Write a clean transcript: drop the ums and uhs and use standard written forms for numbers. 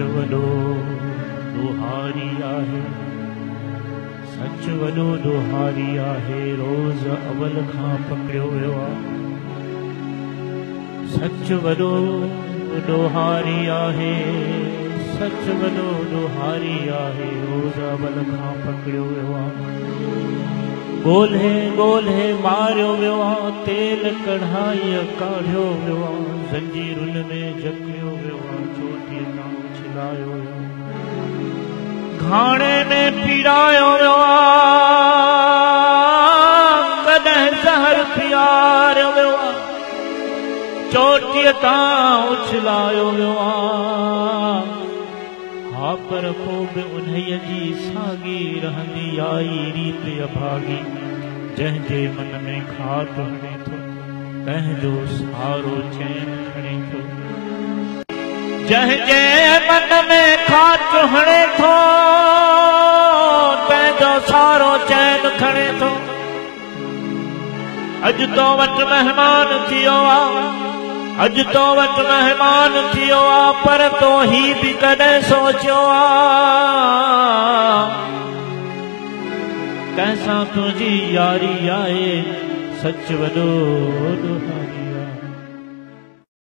वॾो ॾोहारी आहे, सच वॾो ॾोहारी आहे, रोज़ अवल खां पकड़ियो वियो आहे। सच वॾो ॾोहारी आहे, सच वॾो ॾोहारी आहे, रोज़ अवल खां पकड़ियो वियो आहे। ॻोल्हे ॻोल्हे मारियो वियो आहे, तेल कढ़ाईअ काढ़ियो वियो आहे, ज़ंजीरुनि में जकड़ियो वियो आहे, चोटीअ तां उछलायो वियो आहे, घाणे में पीड़ायो वियो आहे, कॾहिं ज़हर पीआरियो वियो आहे, चोटीअ तां उछलायो वियो आहे। हा पर पोइ बि उन्हीअ जी साॻी रहंदी आई रीत अभागी, जंहिंजे मन में खाट हणे थो तंहिंजो सारो चैन खणे थो, जंहिंजे मन में खाट हणे थो तंहिंजो सारो चैन खणे थो। अॼु तो वटि महिमान थियो आहे, अॼु तो वटि महिमान थियो आहे, पर तो ही बि कॾहिं सोचियो आहे कंहिंसां तुंहिंजी यारी आहे, सच वॾो ॾोहारी